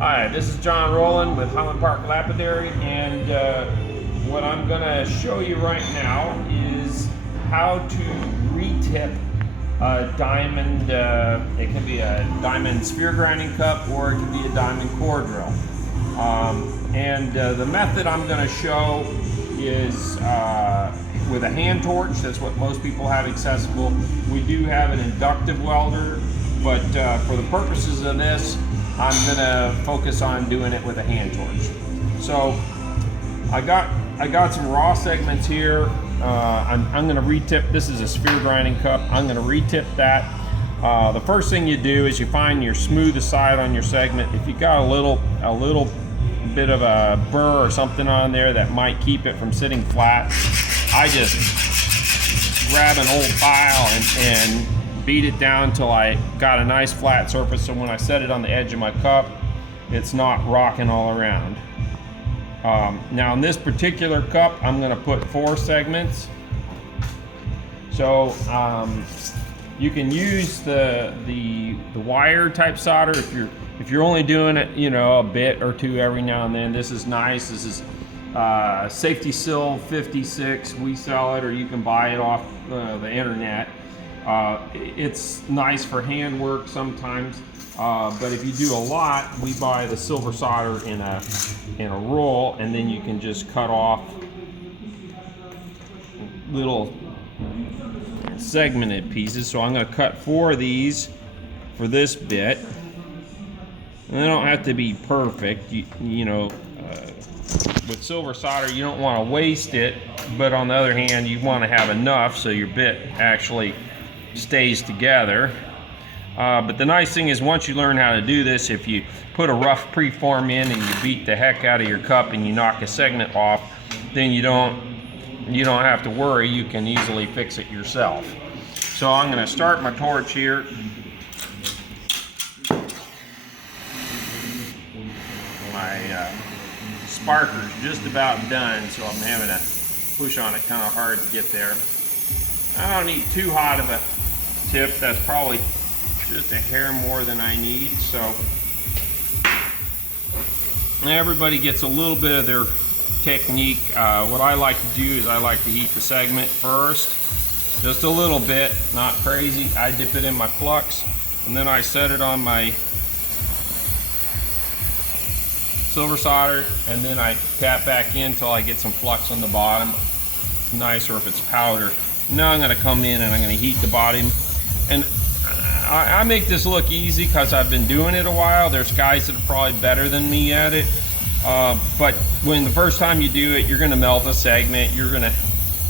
Hi, this is John Rowland with Highland Park Lapidary, and what I'm going to show you right now is how to retip a diamond. It can be a diamond sphere grinding cup, or it can be a diamond core drill. The method I'm going to show is with a hand torch. That's what most people have accessible. We do have an inductive welder, but for the purposes of this, I'm gonna focus on doing it with a hand torch. So I got some raw segments here. I'm gonna retip. This is a sphere grinding cup. I'm gonna retip that. The first thing you do is you find your smoothest side on your segment. If you got a little bit of a burr or something on there that might keep it from sitting flat, I just grab an old file and beat it down until I got a nice flat surface, so when I set it on the edge of my cup, it's not rocking all around. Now in this particular cup, I'm going to put 4 segments. So you can use the wire type solder if you're only doing it, you know, a bit or two every now and then. This is nice. This is Safety Seal 56. We sell it, or you can buy it off the internet. It's nice for hand work sometimes, but if you do a lot, we buy the silver solder in a roll, and then you can just cut off little segmented pieces. So I'm going to cut 4 of these for this bit, and they don't have to be perfect. You know, with silver solder, you don't want to waste it, but on the other hand, you want to have enough so your bit actually stays together. But the nice thing is, once you learn how to do this, if you put a rough preform in and you beat the heck out of your cup and you knock a segment off, then you don't have to worry. You can easily fix it yourself. So I'm going to start my torch here. My sparker's just about done, so I'm having to push on it kind of hard to get there. I don't need too hot of a tip. That's probably just a hair more than I need. So everybody gets a little bit of their technique. What I like to do is I like to heat the segment first, just a little bit, not crazy. I dip it in my flux, and then I set it on my silver solder, and then I tap back in until I get some flux on the bottom. It's nice, or if it's powder. Now I'm going to come in and I'm going to heat the bottom, and I make this look easy because I've been doing it a while. There's guys that are probably better than me at it, but when the first time you do it, you're going to melt a segment. You're going to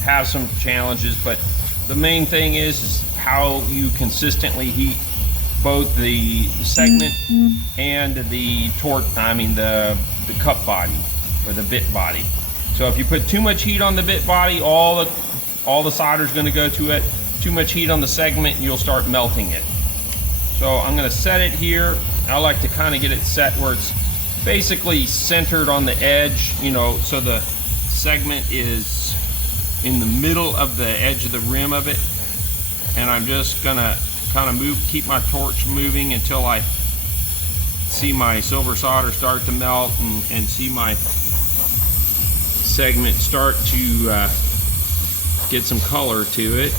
have some challenges, but the main thing is how you consistently heat both the segment and the torch. I mean the cup body, or the bit body. So if you put too much heat on the bit body, all the solder is going to go to it. Too much heat on the segment, you'll start melting it. So I'm going to set it here. I like to kind of get it set where it's basically centered on the edge, you know, so the segment is in the middle of the edge of the rim of it. And I'm just going to kind of keep my torch moving until I see my silver solder start to melt and see my segment start to get some color to it.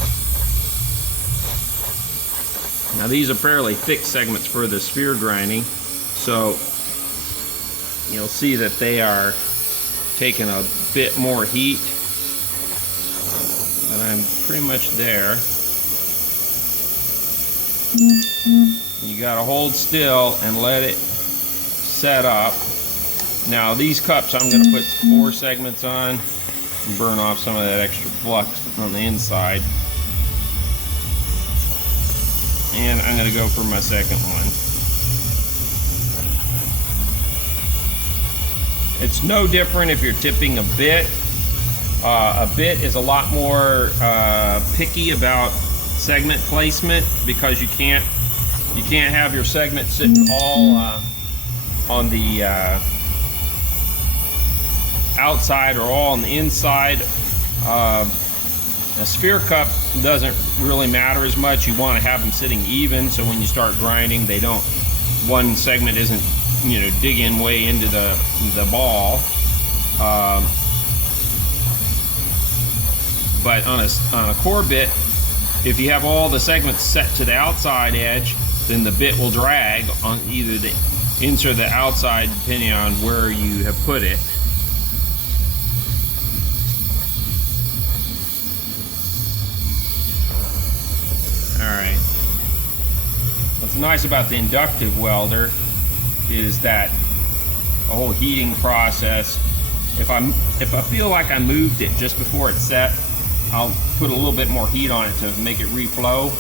Now these are fairly thick segments for the sphere grinding, so you'll see that they are taking a bit more heat, but I'm pretty much there. You gotta hold still and let it set up. Now these cups I'm gonna put 4 segments on and burn off some of that extra flux on the inside. And I'm gonna go for my second one. It's no different if you're tipping a bit. A bit is a lot more picky about segment placement, because you can't have your segment sitting all on the outside or all on the inside. A sphere cup doesn't really matter as much. You want to have them sitting even, so when you start grinding, one segment isn't digging way into the ball. But on a core bit, if you have all the segments set to the outside edge, then the bit will drag on either the inside or the outside, depending on where you have put it. Alright. What's nice about the inductive welder is that the whole heating process, if I feel like I moved it just before it's set, I'll put a little bit more heat on it to make it reflow.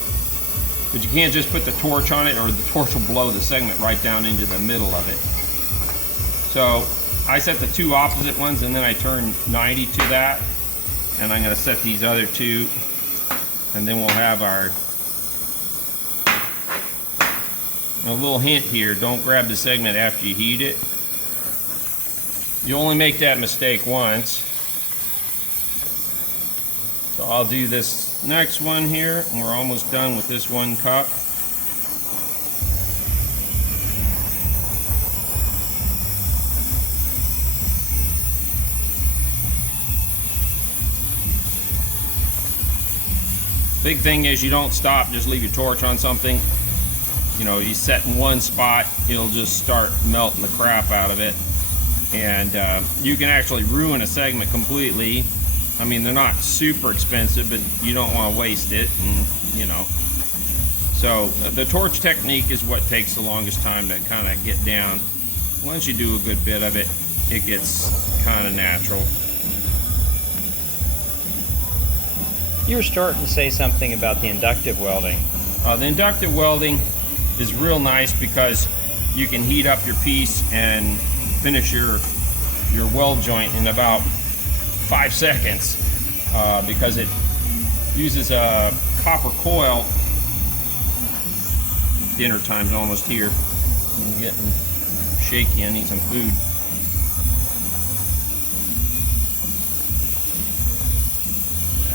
But you can't just put the torch on it, or the torch will blow the segment right down into the middle of it. So I set the two opposite ones, and then I turn 90 to that, and I'm going to set these other two, and then we'll have a little hint here: don't grab the segment after you heat it. You only make that mistake once. So I'll do this next one here, and we're almost done with this one cup. Big thing is you don't stop, just leave your torch on something. You set in one spot, it'll just start melting the crap out of it. And you can actually ruin a segment completely. I mean, they're not super expensive, but you don't want to waste it, and So the torch technique is what takes the longest time to kind of get down. Once you do a good bit of it, it gets kind of natural. You were starting to say something about the inductive welding. The inductive welding is real nice because you can heat up your piece and finish your weld joint in about 5 seconds, because it uses a copper coil. Dinner time's almost here. I'm getting shaky. I need some food.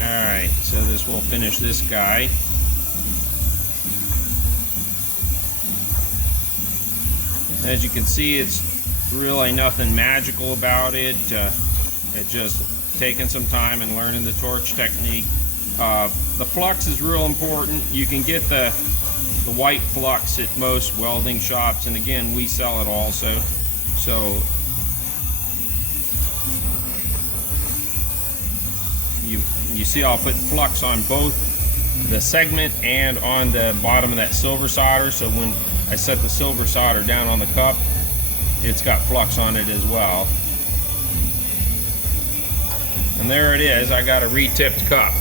Alright, so this will finish this guy. As you can see, it's really nothing magical about it. It just taking some time and learning the torch technique. The flux is real important. You can get the white flux at most welding shops, and again, we sell it also. So you see, I'll put flux on both the segment and on the bottom of that silver solder, so when I set the silver solder down on the cup, it's got flux on it as well. And there it is. I got a retipped cup.